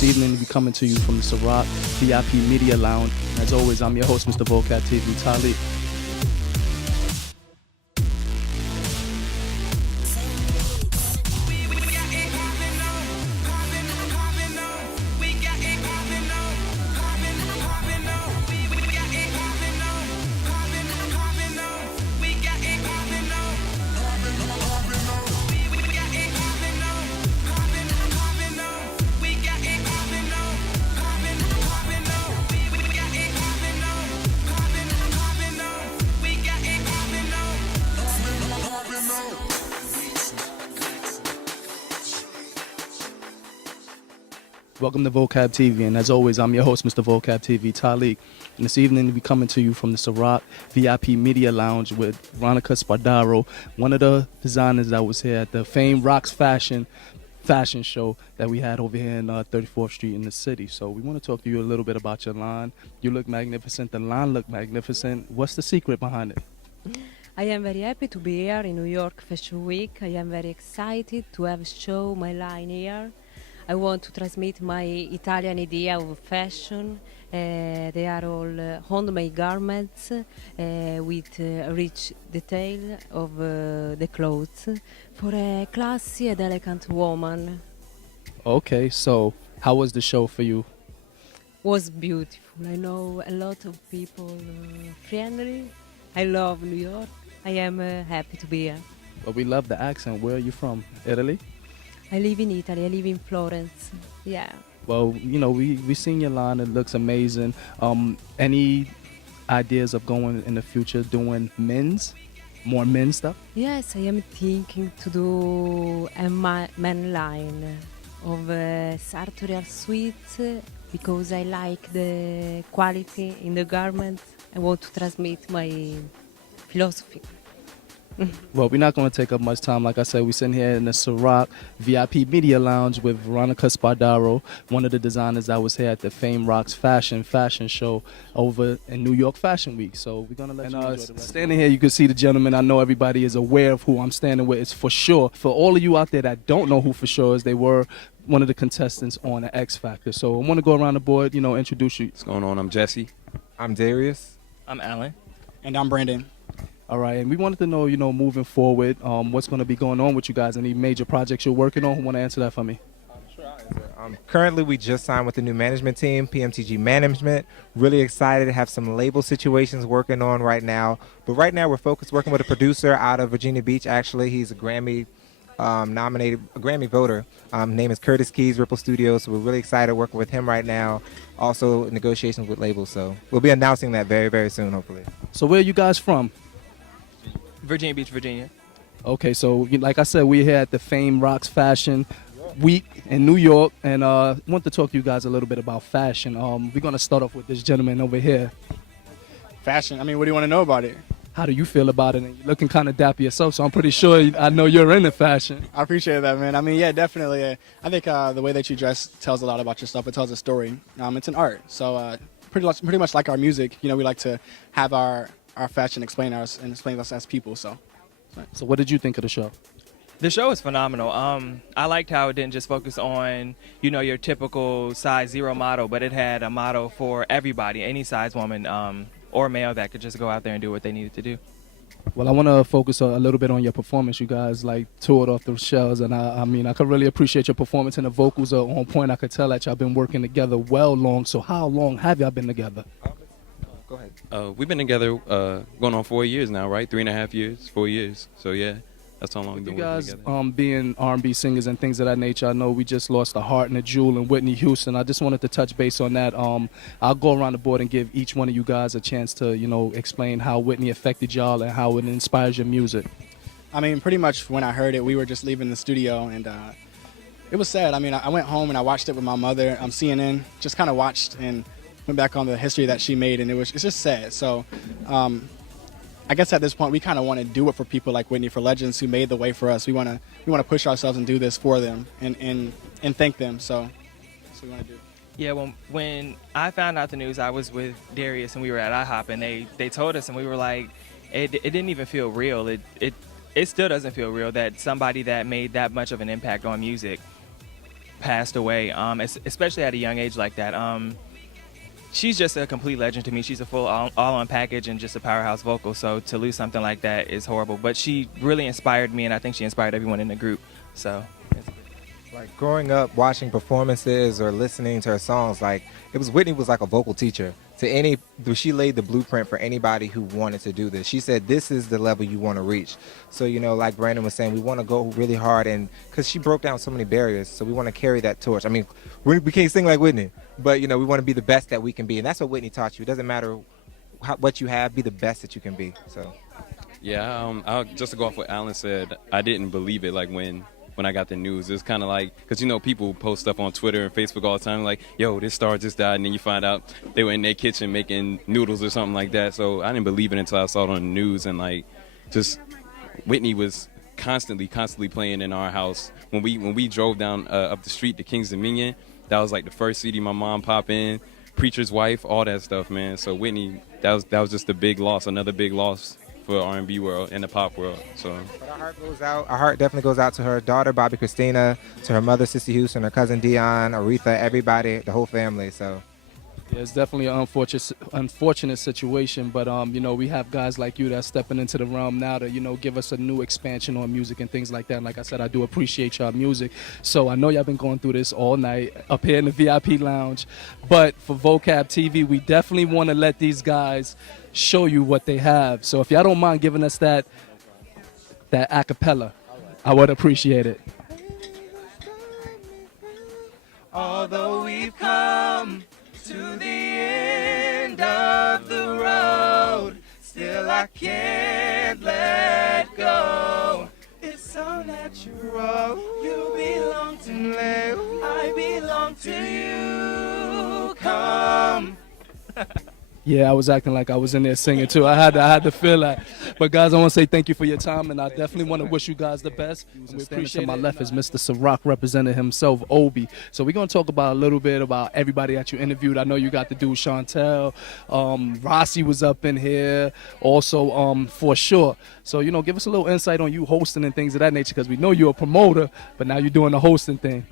This evening, we're coming to you from the Ciroc VIP Media Lounge. As always, I'm your host, Mr. Vocab TV, Talik. Welcome to Vocab TV, and as always, I'm your host, Mr. Vocab TV, Talik. And this evening, we're coming to you from the Ciroc VIP Media Lounge with Veronica Spadaro, one of the designers that was here at the famed Rocks Fashion show that we had over here in 34th Street in the city. So we want to talk to you a little bit about your line. You look magnificent. The line look magnificent. What's the secret behind it? I am very happy to be here in New York Fashion Week. I am very excited to have show my line here. I want to transmit my Italian idea of fashion. They are all handmade garments with rich detail of the clothes for a classy and elegant woman. Okay, so how was the show for you? Was beautiful. I know a lot of people friendly. I love New York. I am happy to be here. Well, we love the accent. Where are you from? Italy? I live in Italy. I live in Florence. Yeah. Well, you know, we seen your line. It looks amazing. Any ideas of going in the future doing more men's stuff? Yes, I am thinking to do a man line of sartorial suits because I like the quality in the garments. I want to transmit my philosophy. Well, we're not going to take up much time. Like I said, we're sitting here in the Ciroc VIP Media Lounge with Veronica Spadaro, one of the designers that was here at the famed Rocks Fashion show over in New York Fashion Week. So we're going to let you enjoy the rest. Standing here, you can see the gentleman. I know everybody is aware of who I'm standing with. It's For Sure. For all of you out there that don't know who For Sure is, they were one of the contestants on the X Factor. So I want to go around the board, introduce you. What's going on? I'm Jesse. I'm Darius. I'm Alan. And I'm Brandon. All right, and we wanted to know, moving forward, what's going to be going on with you guys. Any major projects you're working on? Who want to answer that for me? Sure, I'll answer. Currently, we just signed with the new management team, PMTG Management. Really excited to have some label situations working on right now. But right now, we're focused working with a producer out of Virginia Beach. Actually, he's a Grammy nominated, a Grammy voter. Name is Curtis Keys, Ripple Studios. So we're really excited working with him right now. Also, negotiations with labels. So we'll be announcing that very, very soon, hopefully. So where are you guys from? Virginia Beach, Virginia. Okay, so like I said, we're here at the famed Rocks Fashion Week in New York, and want to talk to you guys a little bit about fashion. We're going to start off with this gentleman over here. Fashion, I mean, what do you want to know about it? How do you feel about it? And you're looking kind of dapper yourself, so I'm pretty sure I know you're into fashion. I appreciate that, man. I mean, yeah, definitely. I think the way that you dress tells a lot about yourself. It tells a story. It's an art, so pretty much like our music. We like to have our fashion explain us as people. So what did you think of the show? The show is phenomenal. I liked how it didn't just focus on, your typical size 0 model, but it had a model for everybody, any size woman or male that could just go out there and do what they needed to do. Well, I want to focus a little bit on your performance. You guys toured off the shells, and I could really appreciate your performance, and the vocals are on point. I could tell that y'all been working together long. So how long have y'all been together? Go ahead. We've been together going on 4 years now, right? 3.5 years, 4 years. So yeah, that's how long we've been working together. You guys being R&B singers and things of that nature, I know we just lost a heart and a jewel in Whitney Houston. I just wanted to touch base on that. I'll go around the board and give each one of you guys a chance to, explain how Whitney affected y'all and how it inspires your music. I mean, pretty much when I heard it, we were just leaving the studio, and it was sad. I mean, I went home and I watched it with my mother. CNN, just kind of watched and went back on the history that she made, and it's just sad. So I guess at this point we kind of want to do it for people like Whitney, for legends who made the way for us. We want to push ourselves and do this for them and thank them. So that's what we want to do. Yeah, when I found out the news, I was with Darius and we were at IHOP, and they told us, and we were like, it didn't even feel real. It still doesn't feel real that somebody that made that much of an impact on music passed away, especially at a young age like that. She's just a complete legend to me. She's a full all-on package and just a powerhouse vocal. So to lose something like that is horrible. But she really inspired me, and I think she inspired everyone in the group. So. Like growing up watching performances or listening to her songs, like Whitney was like a vocal teacher to she laid the blueprint for anybody who wanted to do this. She said, this is the level you want to reach. So, like Brandon was saying, we want to go really hard, and because she broke down so many barriers, so we want to carry that torch. I mean, we can't sing like Whitney, but, we want to be the best that we can be, and that's what Whitney taught you. It doesn't matter what you have, be the best that you can be. So, yeah, just to go off what Alan said, I didn't believe it, like when I got the news. It was kind of like, because people post stuff on Twitter and Facebook all the time like, yo, this star just died, and then you find out they were in their kitchen making noodles or something like that. So I didn't believe it until I saw it on the news. And like, just Whitney was constantly playing in our house. When we drove down up the street to King's Dominion, that was like the first CD my mom popped in, Preacher's Wife, all that stuff, man. So Whitney, that was just a big loss, another big loss for R&B world and the pop world. So but our heart definitely goes out to her daughter Bobby Christina, to her mother Sissy Houston, her cousin Dion, Aretha, everybody, the whole family. So yeah, it's definitely an unfortunate situation, but we have guys like you that's stepping into the realm now to give us a new expansion on music and things like that. And like I said, I do appreciate y'all music. So I know y'all been going through this all night up here in the VIP lounge, but for Vocab TV, we definitely want to let these guys show you what they have. So if y'all don't mind giving us that acapella, I would appreciate it. Although we've come to the end of the road, still I can't let go. It's so natural. You belong to me, I belong to you. Come. Yeah, I was acting like I was in there singing too. I had to feel that. But guys, I want to say thank you for your time, and I definitely want to wish you guys the best. We appreciate it. To my left is Mr. Ciroc representing himself, Obi. So we're gonna talk about a little bit about everybody that you interviewed. I know you got to do Chantel, Rossi was up in here, also For Sure. So give us a little insight on you hosting and things of that nature, because we know you're a promoter, but now you're doing the hosting thing.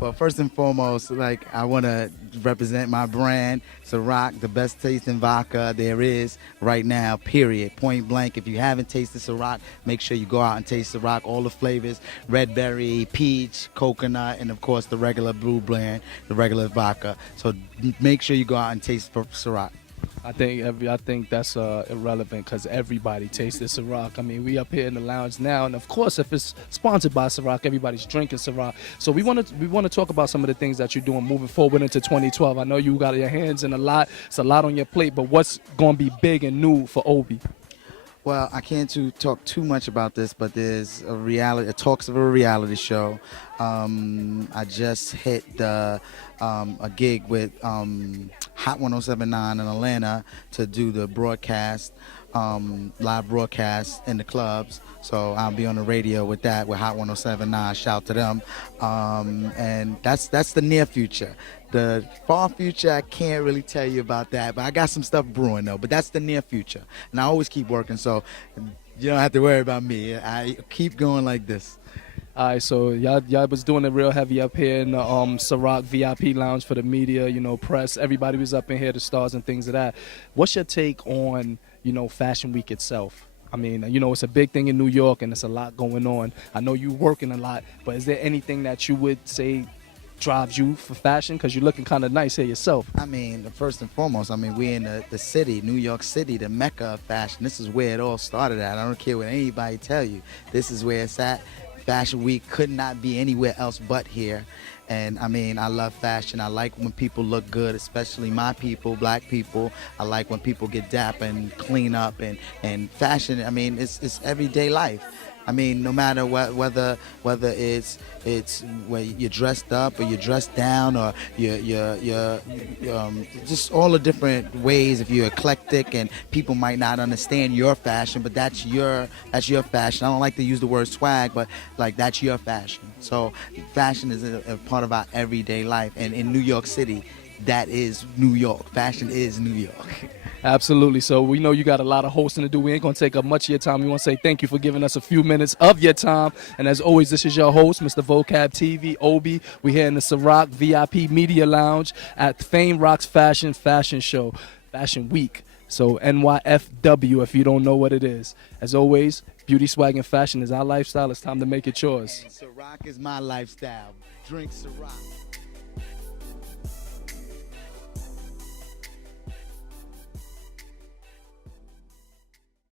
Well, first and foremost, I want to represent my brand, Ciroc, the best tasting vodka there is right now, period, point blank. If you haven't tasted Ciroc, make sure you go out and taste Ciroc, all the flavors, red berry, peach, coconut, and of course the regular blue blend, the regular vodka. So make sure you go out and taste Ciroc. I think that's irrelevant, because everybody tastes this Ciroc. I mean, we up here in the lounge now, and of course, if it's sponsored by Ciroc, everybody's drinking Ciroc. So we want to talk about some of the things that you're doing moving forward into 2012. I know you got your hands in a lot. It's a lot on your plate, but what's going to be big and new for Obi? Well, I can't talk too much about this, but there's talks of a reality show. I just hit a gig with Hot 107.9 in Atlanta to do the broadcast, live broadcast in the clubs. So I'll be on the radio with that, with Hot 107.9. Shout to them. And that's the near future. The far future, I can't really tell you about that, but I got some stuff brewing though. But that's the near future, and I always keep working, so you don't have to worry about me. I keep going like this. All right, so y'all was doing it real heavy up here in the Ciroc VIP lounge for the media, press. Everybody was up in here, the stars and things of that. What's your take on, Fashion Week itself? I mean, it's a big thing in New York, and it's a lot going on. I know you working a lot, but is there anything that you would say drives you for fashion? Because you're looking kind of nice here yourself. I mean, first and foremost, we're in the city, New York City, the mecca of fashion. This is where it all started at. I don't care what anybody tell you. This is where it's at. Fashion Week could not be anywhere else but here. And I love fashion. I like when people look good, especially my people, black people. I like when people get dapper and clean up, and fashion, it's everyday life. No matter whether it's where you're dressed up or you're dressed down, or you're just all the different ways. If you're eclectic and people might not understand your fashion, but that's your fashion. I don't like to use the word swag, but that's your fashion. So fashion is a part of our everyday life. And in New York City, that is New York. Fashion is New York. Absolutely. So we know you got a lot of hosting to do. We ain't going to take up much of your time. We want to say thank you for giving us a few minutes of your time. And as always, this is your host, Mr. Vocab TV, Obi. We're here in the Ciroc VIP Media Lounge at Fame Rocks Fashion Show, Fashion Week. So NYFW if you don't know what it is. As always, beauty, swag, and fashion is our lifestyle. It's time to make it yours. And Ciroc is my lifestyle. Drink Ciroc.